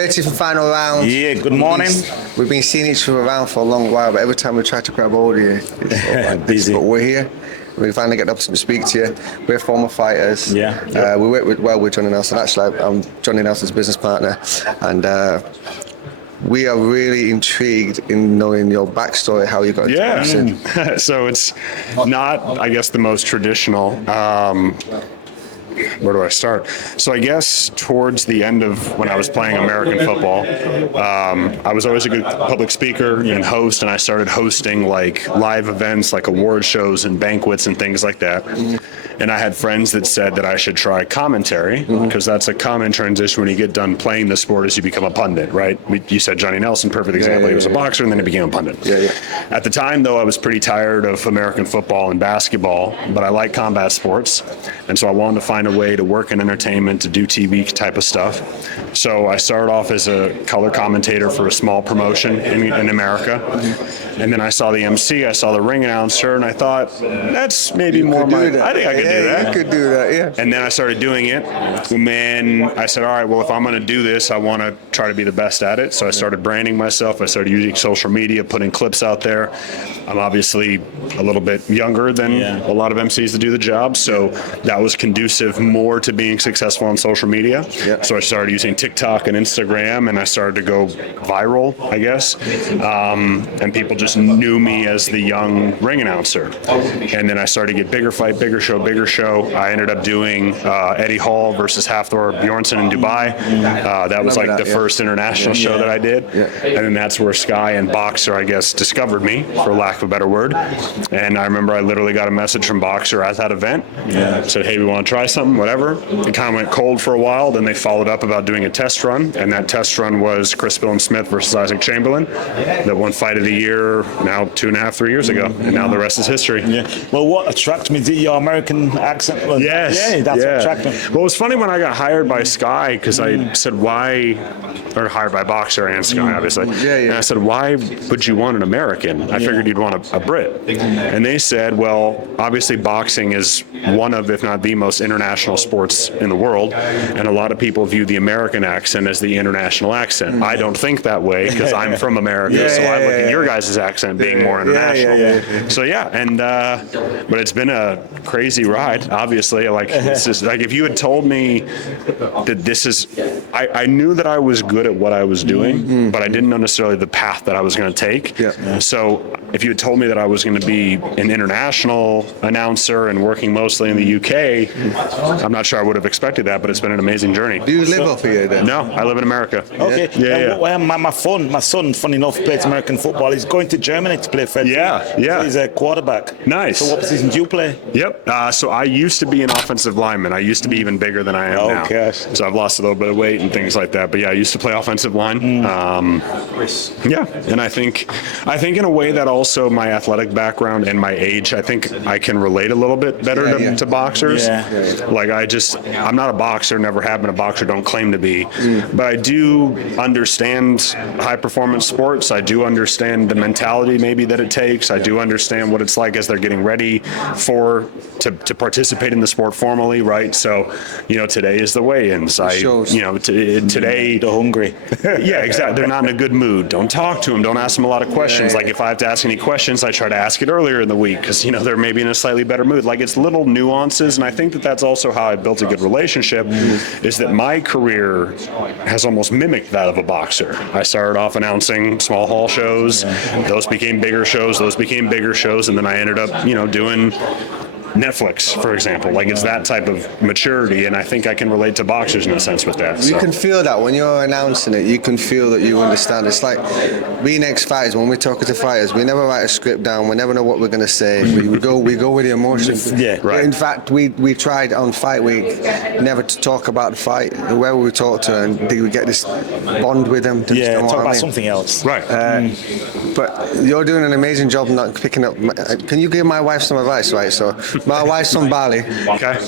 30th and final round. Yeah, good morning. We've been seeing each other around for a long while, but every time we try to grab hold of you, it's sort of like busy. But we're here. We finally get the opportunity to speak to you. We're former fighters. Yeah. We work with Johnny Nelson. Actually, I'm Johnny Nelson's business partner, and we are really intrigued in knowing your backstory, how you got into boxing. So it's not, I guess, the most traditional. Where do I start? So I guess towards the end of when I was playing American football, I was always a good public speaker and host, and I started hosting like live events like award shows and banquets and things like that. And I had friends that said that I should try commentary because that's a common transition when you get done playing the sport as you become a pundit, right? You said Johnny Nelson, perfect example. He was a boxer and then he became a pundit. At the time, though, I was pretty tired of American football and basketball, but I like combat sports. And so I wanted to find a way to work in entertainment, to do TV type of stuff. So I started off as a color commentator for a small promotion in America. And then I saw the MC, I saw the ring announcer, and I thought, that's maybe more my... I think I could do that. You could do that, yeah. And then I started doing it. And then I said, all right, well, if I'm going to do this, I want to try to be the best at it. So I started branding myself. I started using social media, putting clips out there. I'm obviously a little bit younger than a lot of MCs that do the job. So that was conducive more to being successful on social media. So I started using TikTok and Instagram, and I started to go viral, I guess. And people just knew me as the young ring announcer. And then I started to get bigger fight, bigger show. I ended up doing Eddie Hall versus Hafthor Bjornsson in Dubai. That was like the first international show that I did. And then that's where Sky and Boxer, I guess, discovered me, for lack of a better word. And I remember I literally got a message from Boxer at that event. Said, hey, we want to try something, whatever. It kind of went cold for a while. Then they followed up about doing a test run. And that test run was Chris Smith versus Isaac Chamberlain. That won Fight of the Year now 2.5, 3 years ago. And now the rest is history. Well, what attracted me to your American accent? Well, yes. That's what attracted me. Well, it was funny when I got hired by Sky, because I said, why, or hired by Boxer and Sky, obviously. And I said, why would you want an American? I figured you'd want a Brit. And they said, well, obviously boxing is one of, if not the most international sports in the world. And a lot of people view the American accent as the international accent. I don't think that way because I'm from America. So I look at your guys' accent being more international. So but it's been a crazy ride, obviously. Like, it's just, like if you had told me that this is, I knew that I was good at what I was doing, but I didn't know necessarily the path that I was going to take. So if you had told me that I was going to be an international announcer and working mostly in the UK, I'm not sure I would have expected that, but it's been an amazing journey. Do you live up here then? No, I live in America. Okay. My son, funny enough, plays American football. He's going to Germany to play Fed. So he's a quarterback. Nice. So what position do you play? So I used to be an offensive lineman. I used to be even bigger than I am now. Gosh. So I've lost a little bit of weight and things like that. But I used to play offensive line. And I think in a way that also my athletic background and my age, I think I can relate a little bit better to boxers. Like I'm not a boxer, never have been a boxer, don't claim to be. But I do understand high performance sports. I do understand the mentality maybe that it takes. I do understand what it's like as they're getting ready to participate in the sport formally, right? So, today is the weigh-ins. Today they're hungry. Exactly. They're not in a good mood. Don't talk to them. Don't ask them a lot of questions. Like if I have to ask any questions, I try to ask it earlier in the week because they're maybe in a slightly better mood. Like it's little nuances, and I think that's also how I built a good relationship. Is that my career has almost mimicked that of a boxer. I started off announcing small hall shows. Those became bigger shows. Those became bigger shows, and then I ended up, doing Netflix, for example. Like it's that type of maturity, and I think I can relate to boxers in a sense with that. You can feel that when you're announcing it. You can feel that you understand. It's like being ex-fighters. When we're talking to fighters, we never write a script down. We never know what we're going to say. We go with the emotions. Right. In fact, we tried on fight week never to talk about the fight. Whoever we talk to, and we get this bond with them. Talk about something else. Right. But you're doing an amazing job not picking up. Can you give my wife some advice? Right. So My wife's from Bali. Okay.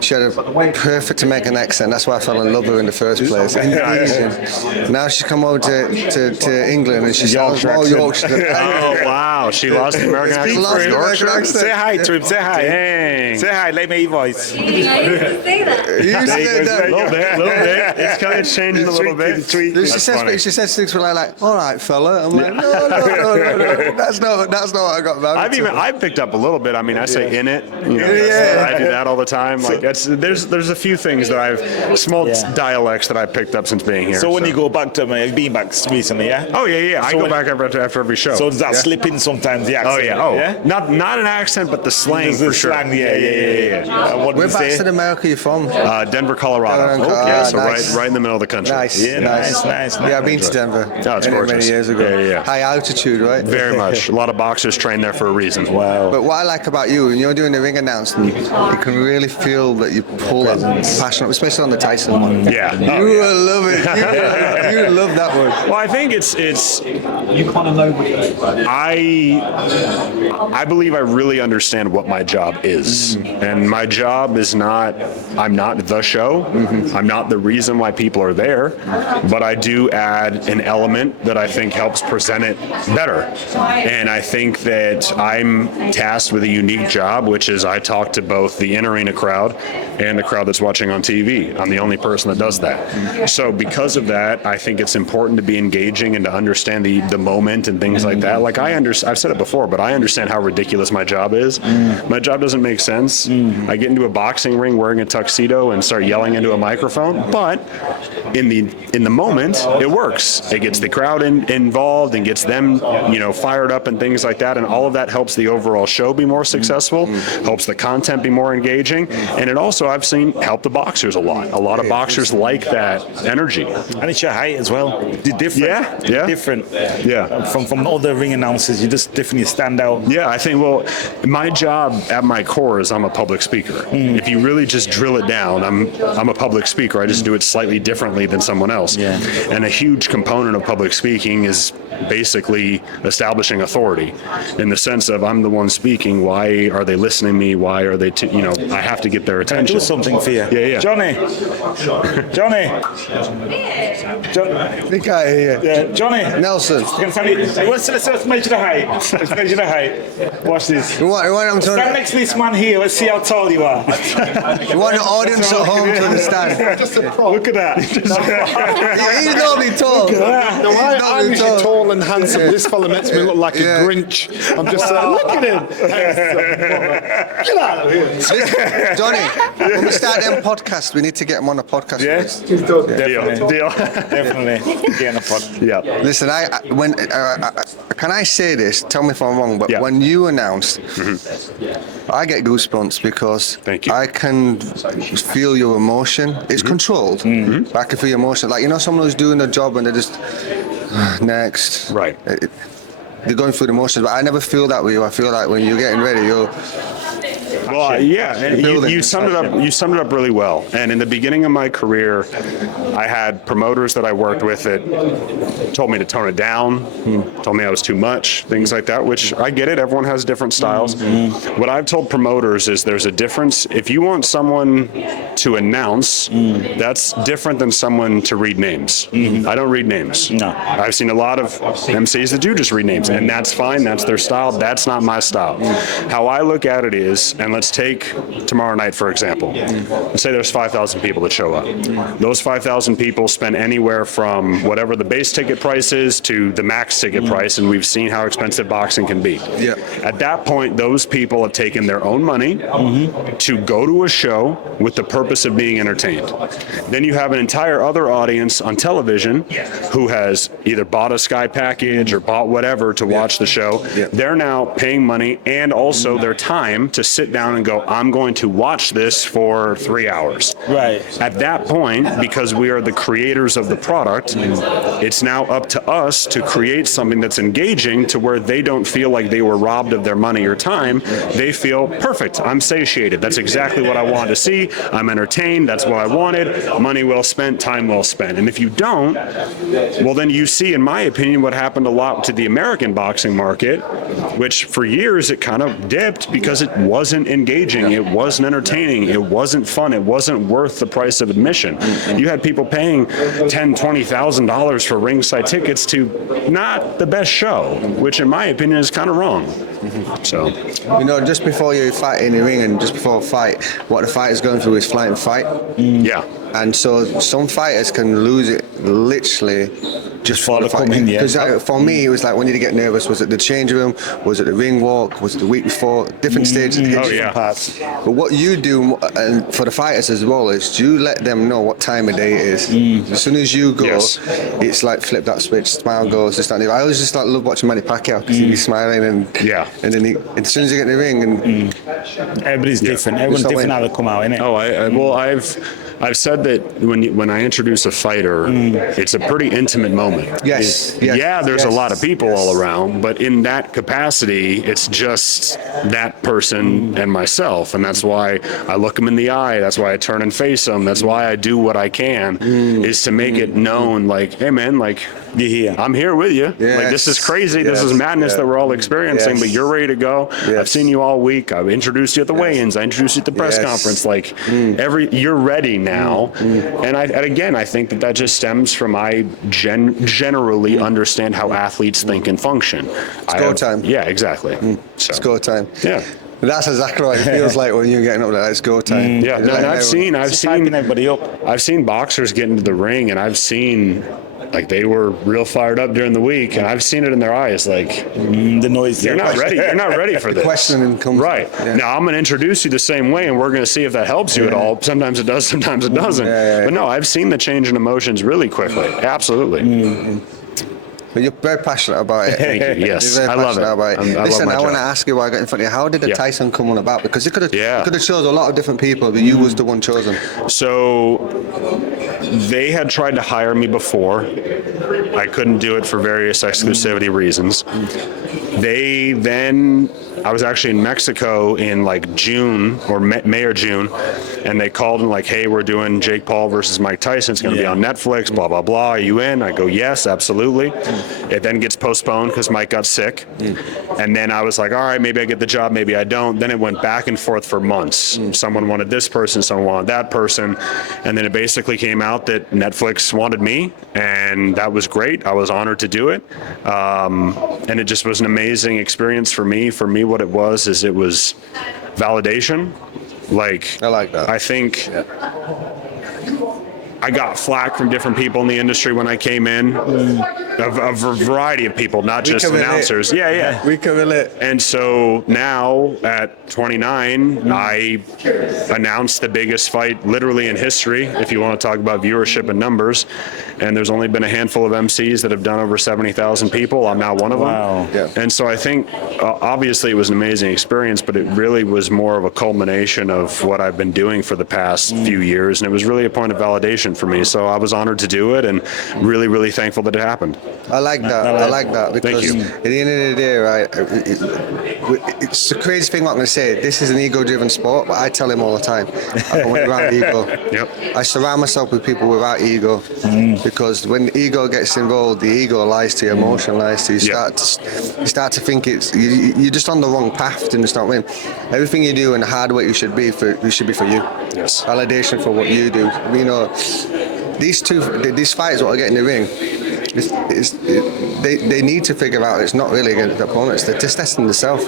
She had a perfect American accent. That's why I fell in love with her in the first place. Now she's come over to England and she sounds more Yorkshire. Oh, wow. She lost the American accent. Lost the American accent. Say hi to him. Say hi. Dang. Say hi. Let me hear your voice. I used to say that. You said that. A little bit. It's kind of changing a little bit. She says things like, all right, fella. I'm like, no. That's not what I got married to. I've picked up a little bit. I mean, I say in it. Yeah. I do that all the time. Like there's a few things that I've small dialects that I picked up since being here. So when you go back to you've been back recently, yeah? Oh yeah. I go back after every show. So does that slip in sometimes? The accent? Oh yeah. Oh, not an accent, but the slang The for sure. slang, yeah. What do you Whereabouts say? in America are you from? Denver, Colorado. Denver, Yeah, so nice. right in the middle of the country. Nice. Yeah, nice. Yeah, I've been to Denver. Oh, it's gorgeous. Many years ago. Yeah. High altitude, right? Very much. A lot of boxers train there for a reason. Wow. But what I like about you, when you're doing the ring announcement, you can really feel that you pull that passion, especially on the Tyson one. Yeah. You will love it. You will love that one. Well, I think it's You kind of know what it is. I believe I really understand what my job is. And my job is not, I'm not the show. I'm not the reason why people are there, but I do add an element that I think helps present it better. And I think that I'm tasked with a unique job, which is I talk to both the in-arena crowd and the crowd that's watching on TV. I'm the only person that does that. So because of that, I think it's important to be engaging and to understand the moment and things like that. Like I've said it before, but I understand how ridiculous my job is. My job doesn't make sense. I get into a boxing ring wearing a tuxedo and start yelling into a microphone, but in the moment, it works. It gets the crowd involved and gets them, fired up and things like that, and all of that helps the overall show be more successful, helps the content be more engaging, and it also, I've seen, help the boxers a lot. A lot of boxers like that energy. And it's your height as well. You're different. Yeah. Different. Yeah. From other ring announcers, you just definitely stand out. Yeah, I think, my job at my core is I'm a public speaker. If you really just drill it down, I'm a public speaker. I just do it slightly differently than someone else. Yeah. And a huge component of public speaking is basically establishing authority in the sense of I'm the one speaking. Why are they listening to me? Why are they, I have to get their Can I attention. do something for you? Yeah. Johnny. The guy here. Yeah, Johnny. Nelson. Let's measure the height. Let's measure the height. Watch this. You want Stand next to this man here. Let's see how tall you are. the audience at home to understand. Look at that. He's normally tall. I'm usually tall and handsome. This fella makes me look like Yeah. a Grinch. I'm just look at him. Get out of here. Johnny, when we start them podcasts, we need to get him on the podcast. Yes. Deal. Definitely. Get on the pod. Yeah. Listen, can I say this? Tell me if I'm wrong, but Yeah. when you announced, I get goosebumps because Thank you. I can feel your emotion. It's controlled, but I can feel your emotion. Like, someone who's doing a job and they're just, next. Right. They're going through the motions, but I never feel that with you. I feel like when you're getting ready, you're... Well, yeah, and Building. you summed it up. You summed it up really well. And in the beginning of my career, I had promoters that I worked with that told me to tone it down, told me I was too much, things like that. Which I get it. Everyone has different styles. What I've told promoters is there's a difference. If you want someone to announce, that's different than someone to read names. I don't read names. No. I've seen a lot of MCs that do just read names, and that's fine. That's their style. That's not my style. How I look at it is, and let's take tomorrow night, for example. Let's say there's 5,000 people that show up. Those 5,000 people spend anywhere from whatever the base ticket price is to the max ticket price, and we've seen how expensive boxing can be. Yeah. At that point, those people have taken their own money to go to a show with the purpose of being entertained. Then you have an entire other audience on television who has either bought a Sky package or bought whatever to watch the show. Yeah. They're now paying money and also their time to sit down and go, I'm going to watch this for 3 hours. Right. At that point, because we are the creators of the product, it's now up to us to create something that's engaging to where they don't feel like they were robbed of their money or time. They feel, perfect, I'm satiated. That's exactly what I wanted to see. I'm entertained. That's what I wanted. Money well spent, time well spent. And if you don't, well, then you see, in my opinion, what happened a lot to the American boxing market, which for years it kind of dipped because it wasn't engaging. It wasn't entertaining. It wasn't fun. It wasn't worth the price of admission. You had people paying $10,000, $20,000 for ringside tickets to not the best show, which in my opinion is kind of wrong. So, You know, just before you fight in the ring and just before a fight, what the fighter's going through is flight and fight. yeah. And so some fighters can lose it literally just Before for the they come fight. in, yeah. Because for me, it was like when you get nervous, was it the change room? Was it the ring walk? Was it the week before? Different stages. Oh, yeah. Parts. But what you do, and for the fighters as well, is you let them know what time of day it is. As soon as you go, Yes. it's like flip that switch, smile goes, this, that, and the other. I always just like love watching Manny Pacquiao because he'd be smiling and and then as soon as you get in the ring and Everybody's different. Everyone's So different when- how they come out, innit? Oh, well, I've said that when I introduce a fighter, it's a pretty intimate moment. Yes, Yeah, yes, there's a yes, lot of people yes. all around, but in that capacity, it's just that person and myself, and that's why I look them in the eye. That's why I turn and face them. That's why I do what I can, is to make it known, like, hey man, like, You're here. I'm here with you. Like, this is Yes, crazy. This is yes, madness that we're all experiencing, Yes. but you're ready to go. I've Yes. seen you all week. I've introduced you at the weigh-ins. I introduced you at the press Yes. conference. Like you're ready now. And again, I think that just stems from I generally understand how athletes think and function. It's go time. Yeah, exactly. So, it's go time. Yeah. That's exactly what it feels like when you're getting up there. It's go time. Yeah, no, and I've seen Hyping everybody up. I've seen boxers get into the ring, and I've seen like they were real fired up during the week, and I've seen it in their eyes, like The noise. you're not ready. You're not ready for this. questioning comes- right yeah. now. I'm going to introduce you the same way, and we're going to see if that helps you at all. Sometimes it does. Sometimes it doesn't. But no, I've seen the change in emotions really quickly. Absolutely. But you're very passionate about it. Thank you. Yes, You're very I love it. passionate about I Listen, love my I want to job. ask you why I got in front of you. How did the Yeah. Tyson come on about? Because it could have Yeah. chosen a lot of different people, but you was the one chosen. So they had tried to hire me before. I couldn't do it for various exclusivity reasons. They then, I was actually in Mexico in like June or May or June, and they called and like, hey, we're doing Jake Paul versus Mike Tyson. It's going to be on Netflix, blah, blah, blah. Are you in? I go, yes, absolutely. It then gets postponed because Mike got sick. And then I was like, all right, maybe I get the job, maybe I don't. Then it went back and forth for months. Someone wanted this person, someone wanted that person. And then it basically came out that Netflix wanted me, and that was great. I was honored to do it. And it just was an amazing experience for me. For me, what it was is it was validation. Like, I like that. I think I got flack from different people in the industry when I came in, a variety of people, not just can relate. announcers. Yeah. We can relate. And so now at 29, I announced the biggest fight literally in history, if you want to talk about viewership and numbers. And there's only been a handful of MCs that have done over 70,000 people. I'm now one of them. Wow. Yeah. And so I think obviously it was an amazing experience, but it really was more of a culmination of what I've been doing for the past few years. And it was really a point of validation for me. So I was honored to do it and really, really thankful that it happened. I like that. I like that because you. at the end of the day, right, it's the crazy thing. What I'm going to say, this is an ego-driven sport, but I tell him all the time, I don't want around ego. Yep. I surround myself with people without ego because when the ego gets involved, the ego lies to you, emotion lies to you. You start to think you're just on the wrong path to start winning. Everything you do and the hard work you should be for you. Yes. Validation for what you do. You know, these fighters what are getting in the ring. They need to figure out it's not really against the opponents. They're just testing themselves,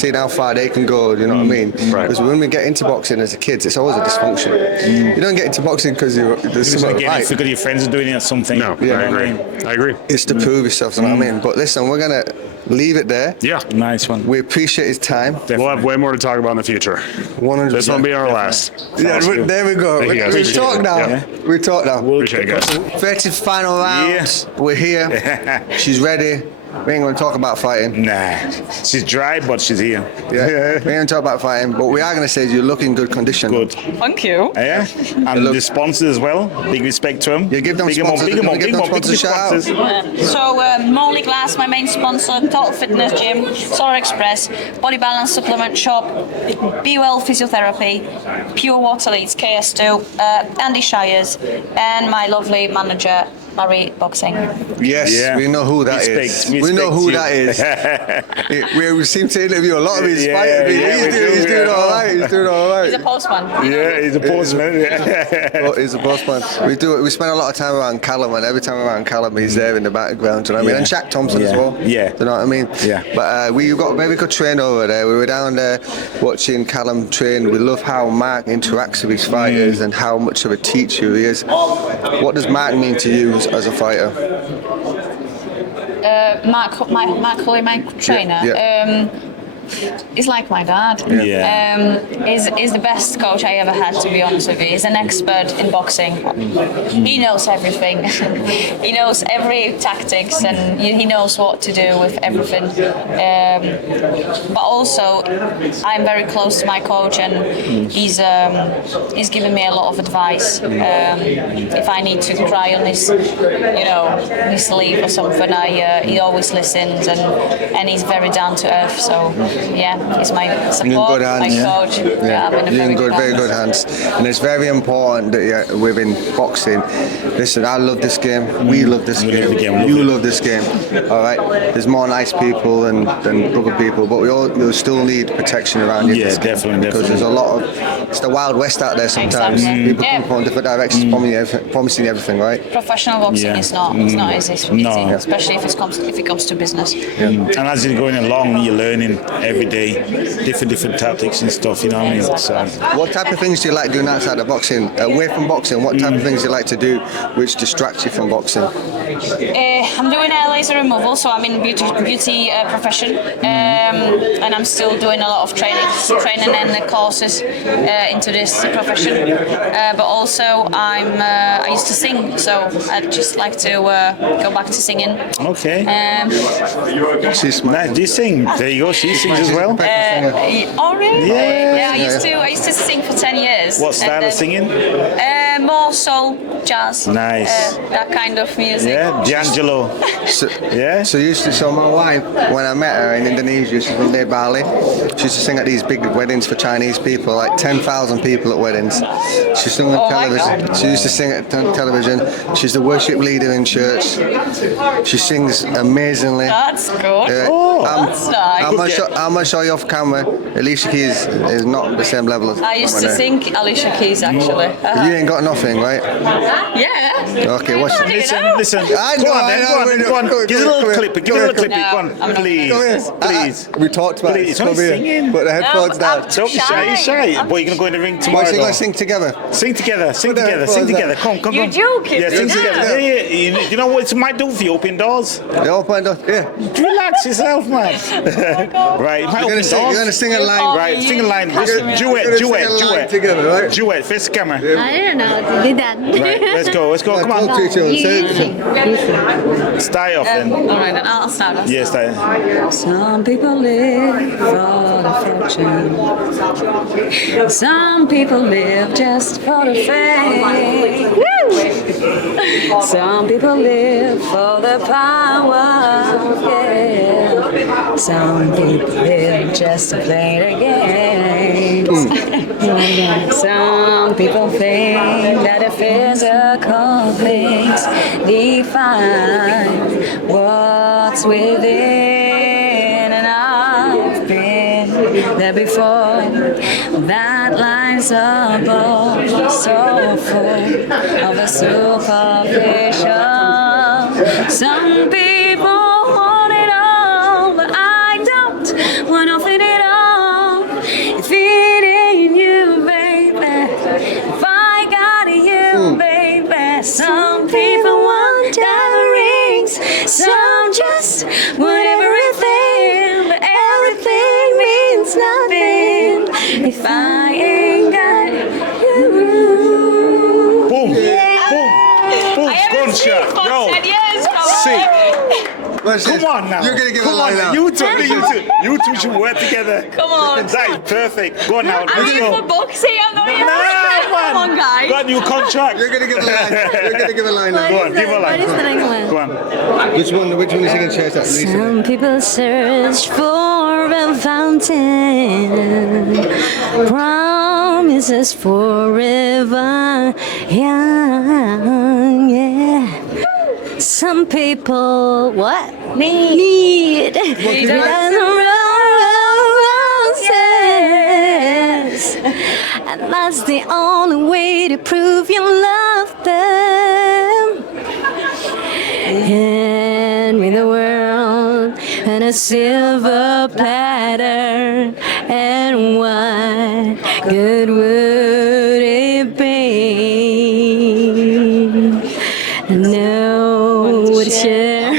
seeing how far they can go. You know what I mean? Right. Because when we get into boxing as a kids, it's always a dysfunction. You don't get into boxing because there's something Again, right. if because your friends are doing it or something. No, You know I what agree. I agree. It's to prove yourself. You know what I mean? But listen, we're gonna leave it there. Yeah. Nice one. We appreciate his time. We'll have way more to talk about in the future. 100%. This won't be our last. Yeah, there we go. Thank you, guys. We Appreciate talk it. now. Yeah. We talk now. Appreciate it, guys. 30th final round. We're here. She's ready. We ain't gonna talk about fighting. Nah, she's dry, but she's here. Yeah. We ain't gonna talk about fighting, but we are gonna say you look in good condition. Good. Thank you. Yeah, and the sponsors as well. Big respect to them. Yeah, give them big 'em up, sponsors. big 'em up, Give big 'em them up, big sponsors a shout out. sponsors. So, Molly Glass, my main sponsor, Total Fitness Gym, Solar Express, Body Balance Supplement Shop, Be Well Physiotherapy, Pure Water Leads, KS2, Andy Shires, and my lovely manager, Barry Boxing. Yes, Yeah. we know who that Respect, is. We know respect who you. that is. we seem to interview a lot of his Yeah, fighters. yeah, we He's do, doing yeah. all right. He's doing all right. He's a postman. Yeah, he's a postman. Oh, he's a boss man. We spend a lot of time around Callum, and every time we're around Callum, he's there in the background. Do you know what I mean? Yeah. And Shaq Thompson as Yeah. well. Yeah. Do you know what I mean? Yeah. But we got a very good trainer over there. We were down there watching Callum train. We love how Mark interacts with his fighters and how much of a teacher he is. What does Mark mean to you as a fighter? Mark Holley, my trainer. Yeah. He's like my dad. Yeah. He's the best coach I ever had, to be honest with you. He's an expert in boxing. He knows everything. He knows every tactics and he knows what to do with everything. But also, I'm very close to my coach, and he's given me a lot of advice. If I need to cry on his, his sleeve or something, he always listens, and he's very down to earth. So. Yeah, he's my support, my coach. Yeah, I'm in You're in very good hands. And it's very important that within boxing, listen, I love this game, we love this game, love the game, you love this game, all right? There's more nice people than other people, but you'll still need protection around you. Yeah, definitely. Because there's a lot of, it's the Wild West out there sometimes. Exactly. People come from different directions, promising everything, right? Professional boxing is not easy, No. especially if it comes to business. And as you're going along, you're learning every day different tactics and stuff. You know what I mean? So. What type of things do you like doing outside of boxing? Away from boxing, what type of things do you like to do which distracts you from boxing? I'm doing hair laser removal, so I'm in beauty profession, and I'm still doing a lot of training and courses into this profession. But also, I used to sing, so I'd just like to go back to singing. Okay. She's Nice. Do you sing? There you go. She sings as well. Oh really? Yeah. I used to sing for 10 years. What style of singing? More soul, jazz. Nice. That kind of music. Yeah, D'Angelo. So, Yeah. So my wife, when I met her in Indonesia, she's from near Bali. She used to sing at these big weddings for Chinese people, like 10,000 people at weddings. She sung on Oh my television. God. She used to sing at television. She's the worship leader in church. She sings amazingly. That's good. That's nice. I'm gonna show you off camera. Alicia Keys is not the same level as I used to someone sing Alicia Keys actually. there. You ain't got nothing, right? Yeah. Okay, what's Listen. I Go know, on, I then. know, Go on. go on, Give us a come little here. clip. Give Come us a little here, clip. Go I'm on. not- Please. Please. We talked about Please, it. Come don't here. singing. Put the headphones down. I'm Don't be shy. You're shy. I'm Boy, you're going to go in the ring tomorrow. We're though. gonna sing together. Sing together. Sing Put the together. Sing headphones together. on. Come. You're joking. Yeah, sing Yeah. together. Yeah. You know what it might do for you? Open doors. The open door. Yeah. Relax yourself, man. Right. It might open You're gonna doors. sing a line. Right, sing a line. You're gonna sing a line together, right? Duet. Face the camera. I don't know how to do that. Right. Let's go. Come Talk on. to each other. Say it. Start off then. All right, then I'll start off. Yes, start. Some people live for the fortune. Some people live just for the fame. Some people live for the power. Yeah. Some people live just to play the games. Some people think that the physical things define what's within, and I've been there before. That line's above, so full of a superficial. Some people want it all, but I don't want nothing at all. If it ain't you, baby, if I got you, baby. Some people want diamond rings, some just want everything, but everything means nothing if I ain't got you. Boom. Boom. Boom. I haven't seen Gunshot. for Yo. 10 years. Sick. What's this? Come on now. You're gonna give Come a line on. now. You two should work together. Come on. That is perfect. Go on now. I'm Let's here go. for boxing. I'm not here for Come on, guys. Got a new contract. You're gonna give a line. You're gonna give a line now. Go on, give a line. What is the next one? Go on. Which one is singing chairs that Lisa? Some people search for a fountain, promises forever young, yeah. Some people what need roses, and that's the only way to prove you love them. Hand me the world and a silver platter, and what good would it be? No, would share.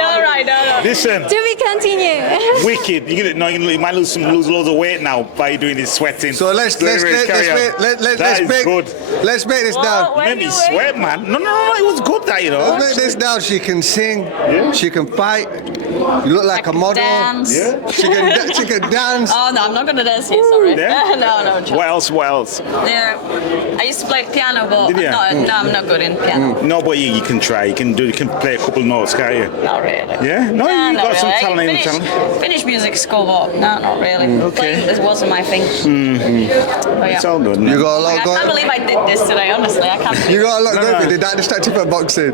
All right. Listen. To be continued. Wicked. You might lose loads of weight now by doing this sweating. So let's make this down. Made me sweat, man. No, it was good that, you know. Let's make this down. She can sing. She can fight. You look like a model. Dance. Yeah. She can dance. Oh no, I'm not gonna dance here. Sorry. Yeah? No. What else? Yeah, I used to play piano, but Did ya? no, I'm not good in piano. No, but you can try. You can play a couple notes, can't you? Not really. Yeah? No, you not got some really. talent. I finished music school, but no, not really. Okay. This wasn't my thing. But It's yeah. all good. You Man. got a lot I can't going. believe I did this today, honestly. I can't believe You got a lot No, going. no. Did that distract you from boxing?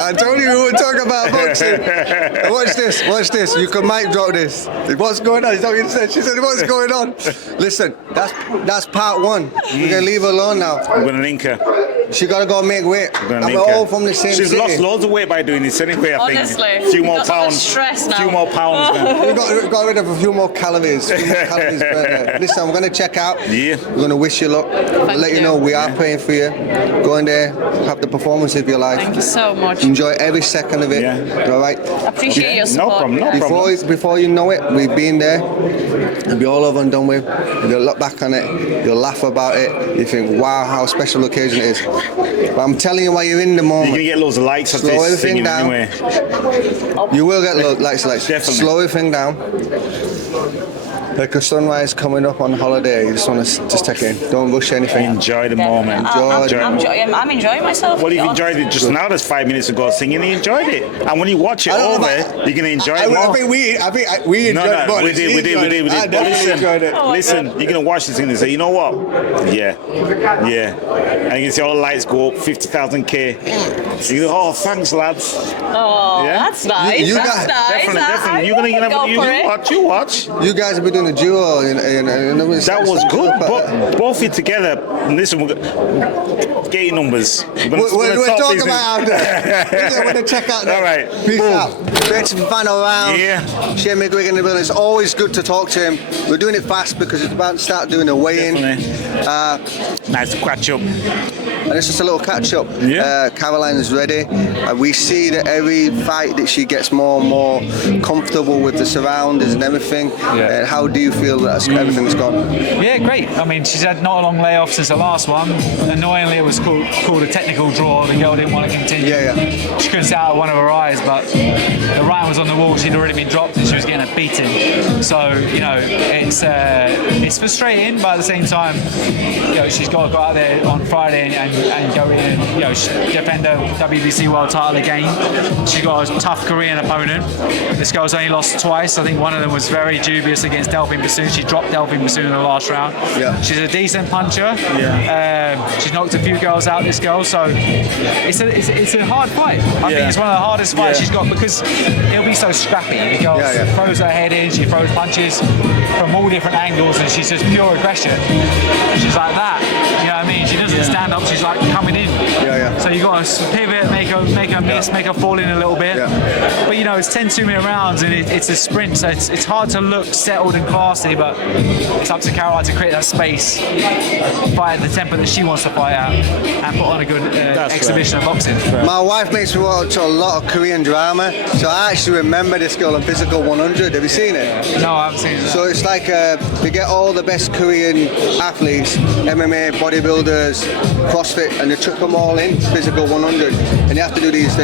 I told you we would talk about boxing. Watch this. You can mic drop this. What's going on? Is that what you said? She said, what's going on? Listen, that's part one. We're gonna leave her alone now. I'm gonna link her. She gotta go make weight. I'm gonna And link we're her. all from the same She's city. lost loads of weight by doing this anyway, I think. Honestly. A few more Got so much pounds. stress now. Few more pounds, man. We got rid of a few more calories. Listen, we're gonna check out. Yeah. We're gonna wish you luck. We'll let you know we are praying for you. Go in there, have the performance of your life. Thank you so much. Enjoy every second of it. Yeah. All right. Appreciate your No support. problem. Before you know it, we've been there. It'll be all over and done with. You'll look back on it. You'll laugh about it. You think, wow, how special occasion it is. But I'm telling you, while you're in the You're moment, gonna get loads of likes of Slow this everything thing down. anyway. you will get likes. Definitely. Slow everything down. Like a sunrise coming up on holiday, you just want to just take it in. Don't rush anything. Enjoy the moment. I'm enjoying myself. Well, you've enjoyed it just now. There's 5 minutes ago singing. You enjoyed it, and when you watch it I don't know over, about- you're gonna enjoy it I more. think we enjoyed it. more we than did. she We did. enjoyed it. I But definitely enjoyed it. listen. You're gonna watch this thing and say, you know what? Yeah. And you can see all the lights go up, 50,000K. You go, oh, thanks, lads. Oh, Yeah? that's nice. You that's got- nice. Definitely. You're gonna go for it. You watch. You guys have been doing a duo. That was good. But both of you together. Listen, get your numbers. We're talking about after. We're going to check out there. All right. Peace Boom. out. Great to be final round. Yeah. Shane McGuigan in the building. It's always good to talk to him. We're doing it fast because it's about to start doing a weigh-in. Nice to catch up. And it's just a little catch-up. Yeah. Caroline is ready. We see that every fight that she gets more and more comfortable with the surroundings and everything. Yeah. How do you feel that everything's gone? Yeah, great. I mean, she's had not a long layoff since the last one. Annoyingly, it was called a technical draw. The girl didn't want to continue. Yeah. She couldn't see out of one of her eyes, but the writing was on the wall. She'd already been dropped and she was getting a beating. So, it's frustrating, but at the same time, she's got to go out there on Friday and go in and, defend her WBC world title again. She got a tough Korean opponent. This girl's only lost twice. I think one of them was very dubious against Delphine Bassoon. She dropped Delphine Bassoon in the last round. Yeah. She's a decent puncher. She's knocked a few girls out, this girl, so it's a hard fight. I think it's one of the hardest fights she's got because it'll be so scrappy. The girl throws her head in, she throws punches from all different angles, and she's just pure aggression. She's like that. You know what I mean? She doesn't stand up, she's like coming in. So you got to pivot, make her miss, make her fall in a little bit. But it's 10 2-minute rounds and it's a sprint, so it's hard to look settled and classy, but it's up to Caroline to create that space, fight at the tempo that she wants to fight at, and put on a good exhibition of boxing. My wife makes me watch a lot of Korean drama, so I actually remember this girl on Physical 100. Have you seen it? No, I haven't seen it. So it's like they get all the best Korean athletes, MMA, bodybuilders, CrossFit, and they chuck them all in Physical 100, and you have to do these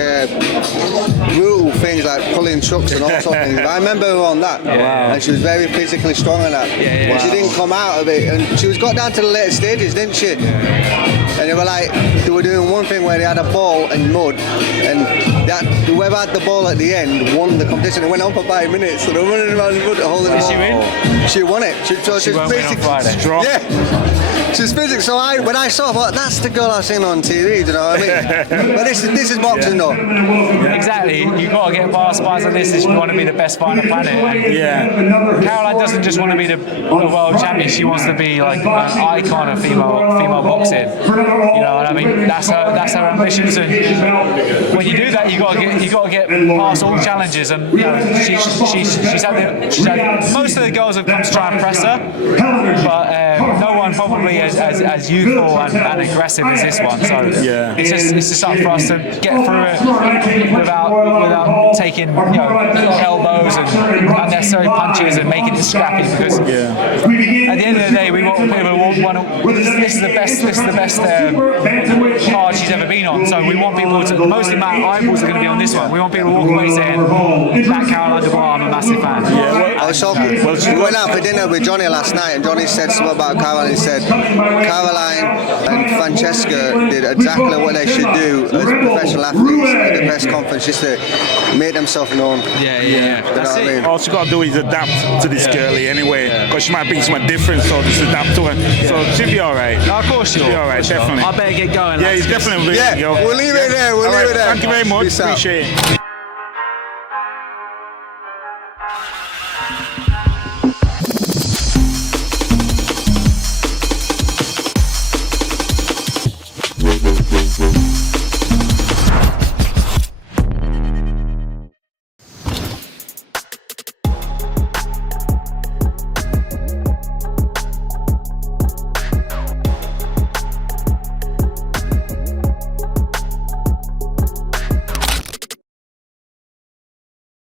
brutal things like pulling trucks and all sorts of things. But I remember her on that, and she was very physically strong on that. And she didn't come out of it, and she got down to the later stages, didn't she? And they were doing one thing where they had a ball and mud, and whoever had the ball at the end won the competition. It went on for 5 minutes, so they're running around the mud holding the ball. Did she win? She won it. She won't win on Friday. Yeah. She's physics. So when I saw her, I thought, that's the girl I've seen on TV. Do you know what I mean? But this is boxing, though. Exactly. You got to get past fights like this if you want to be the best fighter on the planet. And Caroline doesn't just want to be the world champion. She wants to be like an icon of female boxing. You know what I mean? That's her ambitions. And when you do that, you got to get past all challenges. And you know, she's had most of the girls have come to try and press her, but no one probably as youthful and aggressive as this one. So it's just up for us to get through it without taking elbows and unnecessary punches and making it scrappy. Because at the end of the day, we want people. This is the best card she's ever been on. So we want people to. Most amount of eyeballs are going to be on this one. We want people to walk away saying, "That Caroline Dubois, I'm a massive fan." I was talking. We went out for dinner with Johnny last night, and Johnny said something about Caroline. He said Caroline and Francesca did exactly what they should do as professional athletes at the press conference, just to make themselves known. Yeah. That's it. All she got to do is adapt to this girlie anyway, because she might bring something different, so just adapt to her. So she'll be all right. Of course she'll be all right, definitely. I better get going. Yeah, he's definitely. Yeah, we'll leave it there. We'll leave it there. Thank you very much. Peace out. Appreciate it.